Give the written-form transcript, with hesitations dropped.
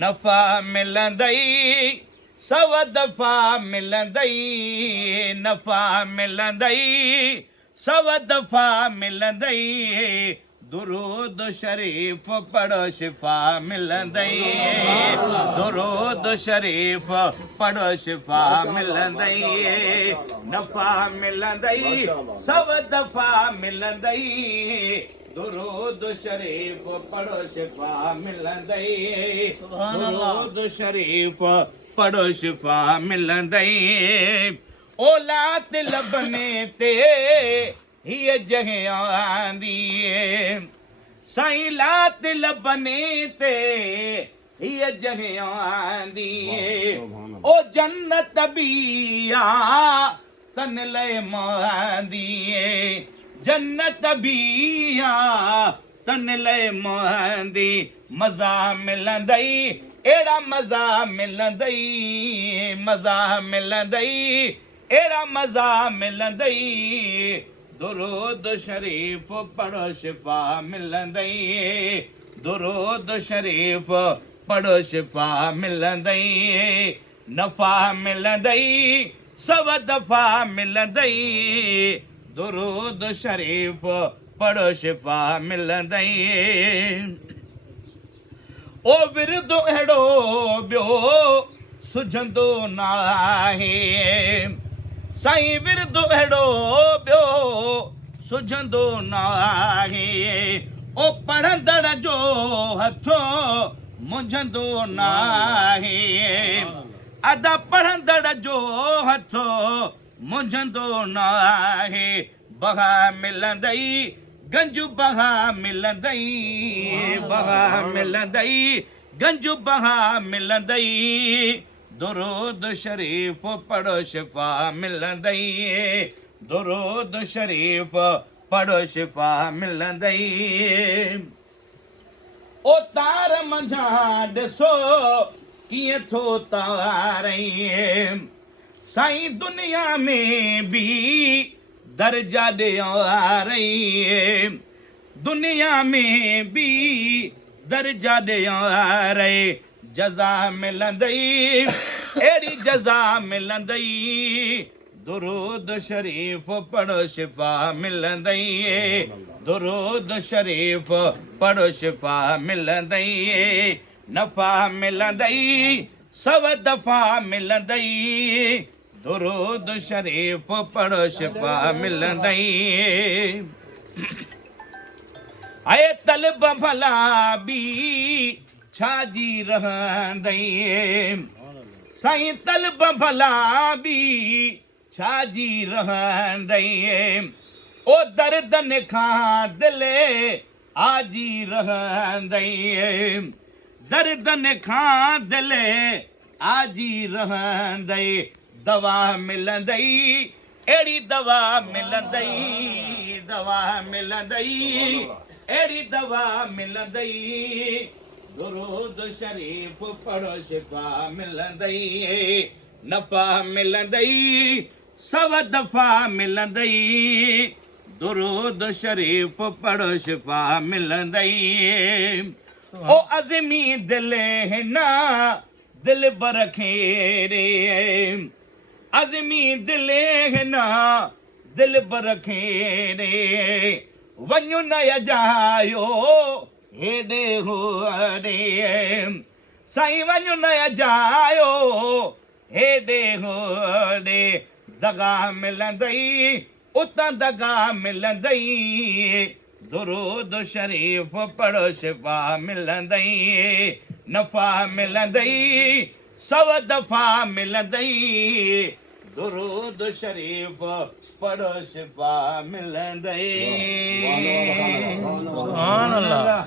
नफ़ा मिलंदई सव दफ़ा मिलंदई नफ़ा मिलंदई सव दफ़ा मिलंदई दुरूद शरीफ़ पढ़ो शिफ़ा मिलंदई दुरूद शरीफ़ पढ़ो शिफ़ा मिलंदई नफ़ा मिलंदई सव दफ़ा मिलंदई दुरूद शरीफ़ पढ़ो शिफ़ा मिलंदई दुरूद शरीफ़ पढ़ो शिफ़ा मिलंदई औलाद लबने ते हीअ जॻह आंदी साईं लात लबने ते हीअ जॻह आंदी ओ जन्नत बि आ तन लाइ महंदी जन्नत बि आ तन लाइ महंदी मज़ा मिलंदई अहिड़ा मज़ा मिलंदई मज़ा मिलंदई अहिड़ा मज़ा मिलंदई दुरूद शरीफ़ पढ़ो शिफ़ा मिलंदई दुरूद शरीफ़ पढ़ो शिफ़ा मिलंदई नफ़ा मिलंदई सव दफ़ा मिलंदई दुरूद शरीफ़ पढ़ो शिफ़ा मिलंदई ओ विरद अहिड़ो ॿियो सुझंदो न आहे साईं विरद अहिड़ो ॿियो सुझंदो न आहे ओ पढ़ंदड़ जो हथो मुंझंदो न आहे अदा पढ़ंदड़ जो हथो मुंझंदो न आहे बहा मिलंदई गंज बहा मिलंदई बहा मिलंदई गंज बहा मिलंदई दुरूद शरीफ़ पढ़ो शिफ़ा मिलंदई दुरूद शरीफ़ पढ़ो शिफ़ा मिलंदई ओ तार मंझां ॾिसो कीअं थो तारई साईं दुनिया में बि दर्जा ॾियारई दुनिया में बि दर्जा ॾियारई जज़ा मिलंदई अहिड़ी जज़ा मिलंदई दुरूद शरीफ़ पढ़ो शिफ़ा मिलंदई दुरूद शरीफ़ पढ़ो शिफ़ा मिलंदई नफ़ा मिलंदई सव दफ़ा मिलंदई दुरूद शरीफ़ पढ़ो शिफ़ा मिलंदई आए तलब भला बि छाजी रहंदई साईं तलब भला बि छाजी रहंदई ओ दर्दन खां दिले आजी रहंदई दर्दन खां दिले आजी रहंदई दवा मिलंदई अहिड़ी दवा मिलंदई दवा मिलंदई अहिड़ी दवा मिलंदई दुरूद शरीफ़ पढ़ो शिफ़ा मिलंदई नफ़ा मिलंदई सव दफ़ा मिलंदई दुरूद शरीफ़ पढ़ो शिफ़ा मिलंदई ओ अज़मी दिल हिन दिल बर खेरे अज़मी दिल हिन दिल बर खेरे वञो न अजायो हेॾे होॾे साईं वञो न अजायो हेॾे होॾे दगा मिलंदई उतां दगा मिलंदई दुरूद शरीफ़ पढ़ो शिफ़ा मिलंदई नफ़ा मिलंदई सव दफ़ा मिलंदई दुरूद शरीफ़ पढ़ो शिफ़ा मिलंदई सुभान अल्लाह।